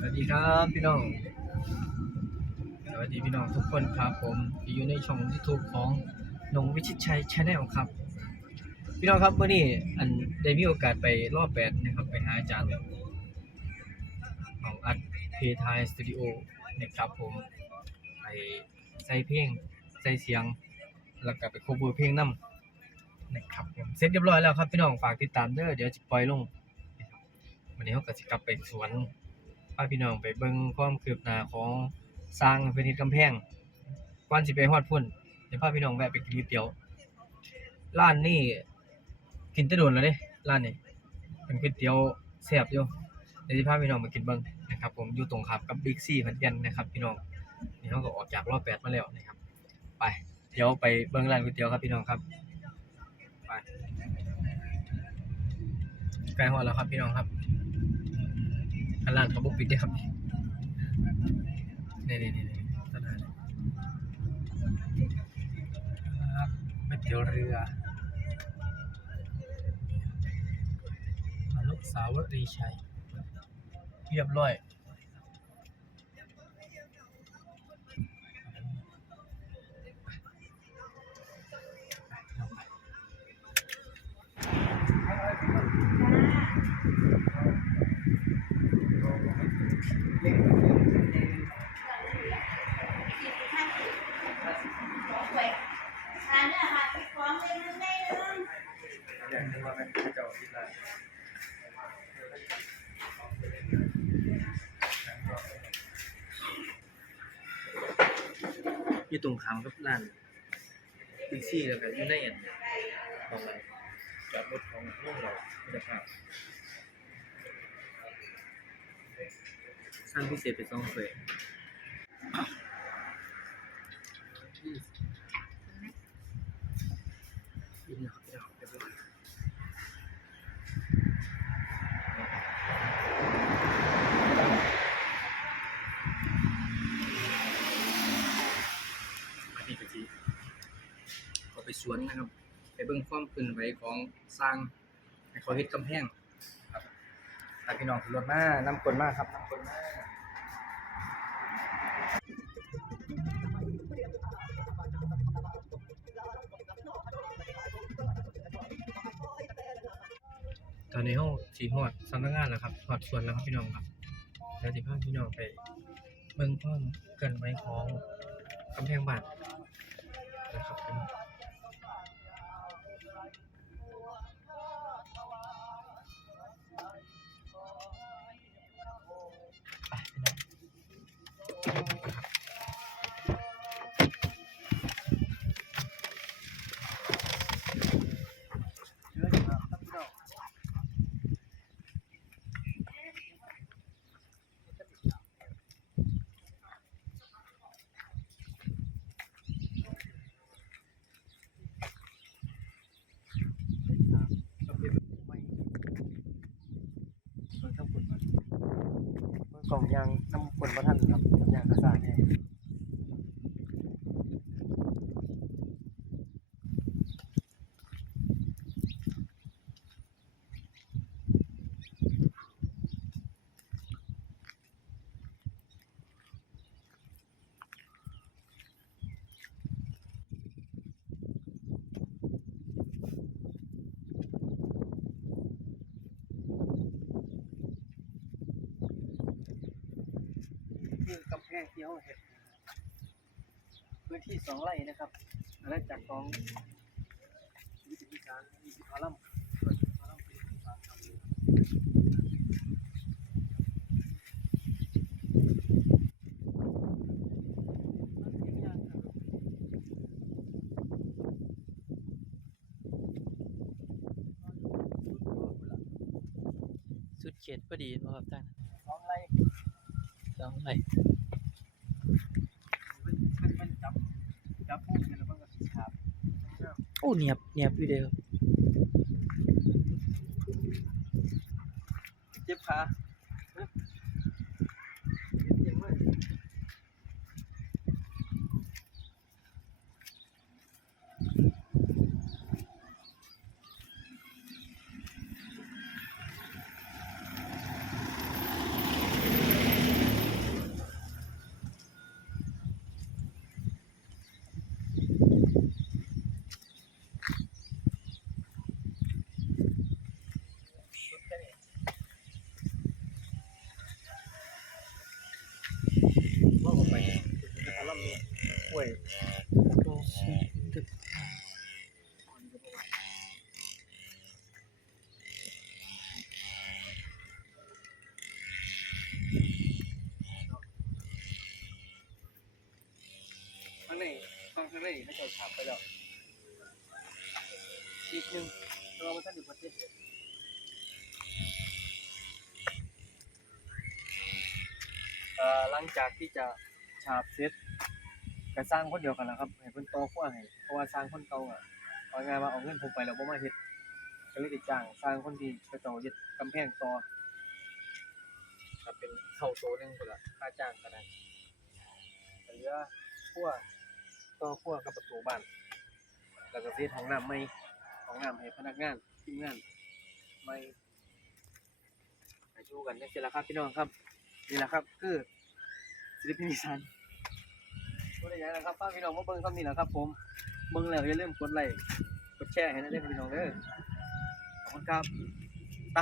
สวัสดีครับพี่น้อง สวัสดีพี่น้องทุกคนครับผมอยู่ในช่องยูทูบของนงวิชิตชัยชาแนลครับ พี่น้องครับเมื่อนี้อันได้มีโอกาสไปรอบแปดนะครับไปหาอาจารย์ของอัดเพทายสตูดิโอนะครับผมไปใส่เพลงใส่เสียง แล้วก็ไปโคเวอร์เพลงนํนะครับผมเสร็จเรียบร้อยแล้วครับพี่น้องฝากติดตามเด้อเดี๋ยวจะปล่อยลงวันนี้เราก็จะกลับไปสวนาพี่น้องไปเบิ่งความคืบหน้าของสร้างเพิ่นเฮ็ดกำแพงก่อนสิไปฮอดพุ่นเดี๋ยวพาพี่น้องแวะไปกินก๋วยเตี๋ยวร้านนี้กินตะโดนแล้วเด้ร้านนี้เป็นก๋วยเตี๋ยวแซ่บอยู่เดี๋ยวสิพาพี่น้องมากินเบิ่งนะครับ ผมอยู่ตรงข้ามกับ Big C ขอนแก่นนะครับ พี่น้องนี่เราก็ออกจากรอบ8มาแล้วนะครับ ไป เดี๋ยวไปเบิ่งร้านก๋วยเตี๋ยวครับพี่น้องครับไปใกล้ฮอดแล้วครับพี่น้องครับ อันล่างเขาบุกปิดได้ครับนี่นี่นี่นี่ตลานครับก๋วยเดียวเรืออนุสาวรีย์ชัยเรียบร้อย นึงว่าเป็นเจ้าที่ร้อยู่ตรงขามกับร้านบิ๊กซี่แล้วก็อยู่ในอันมองอะไรจอดรถของพวกเราคุณภาพสร้างพิเศษไปสองเฟสอินนะครับพี่น้องเรียบร้อยมาที่กะทิเขาไปส วนนะครับไปเบิ่งความขึ้นไหวของสร้างให้เขาเฮ็ดกำแพงครับถ้าพี่น้องขึ้นรถมานำกลมากครับนำกลมากตอนนี้เฮาสิฮอดสำนักงานแล้วครับฮอดส่วนแล้วครับพี่น้องครับแล้วสิพาพี่น้องไปเบิ่งความเคลื่อนไหวของกำแพงบ้าน มันกล่องยางน้ำฝนประทันครับยางกระสาเนี่ย คือกำแพงที่เขาเห็ดพื้นที่สองไร่นะครับอาณาจักรของวิถีการวิถีพาลัมพาลัมเป็นวิถีการทำสุดเขตพอดีบ่ครับท่านสองไร่สองไร เป็นเป็นเป็นจับจับพูดกันแล้วมันก็สิขาด โอ้เนียบเนียบอยู่เด้อครับเจ็บขา วยโอ้ชิตึกข้างในฟังข้างในให้เจ้าฉาบไปแล้วอีกหนึ่งเรามาท่านอยู่ประเทศเอ่อหลังจากที่จะฉาบเสร็จ ก็สร้างคนเดียวกันแหละครับให้เพิ่นต่อขั้วให้เพราะว่าสร้างคนเก่าอะเอาง่ายว่าเอาเงินผมไปแล้วบ่มาเฮ็ดก็เลยได้จ้างสร้างคนที่เขาเจ้าเฮ็ดกำแพงต่อครับเป็นเท่าโตหนึงพุ่นล่ะค่าจ้างก็ได้ก็เหลือขั้วต่อขั้วกับประตูบ้านแล้วก็เฮ็ดห้องน้ำใหม่ห้องน้ำให้พนักงานทีมงานใหม่ให้อยู่กันจังซี่ล่ะครับพี่น้องครับนี่แหละครับ คือศิลปินอีสาน บ่ได้หยังนะครับฝากพี่น้องมาเบิ้งซ้ำนี่แหละครับ ผมเบิ้งแล้วอย่าลืมกดไลค์กดแชร์ให้นะเด้อพี่น้องเด้อขอบคุณครับไป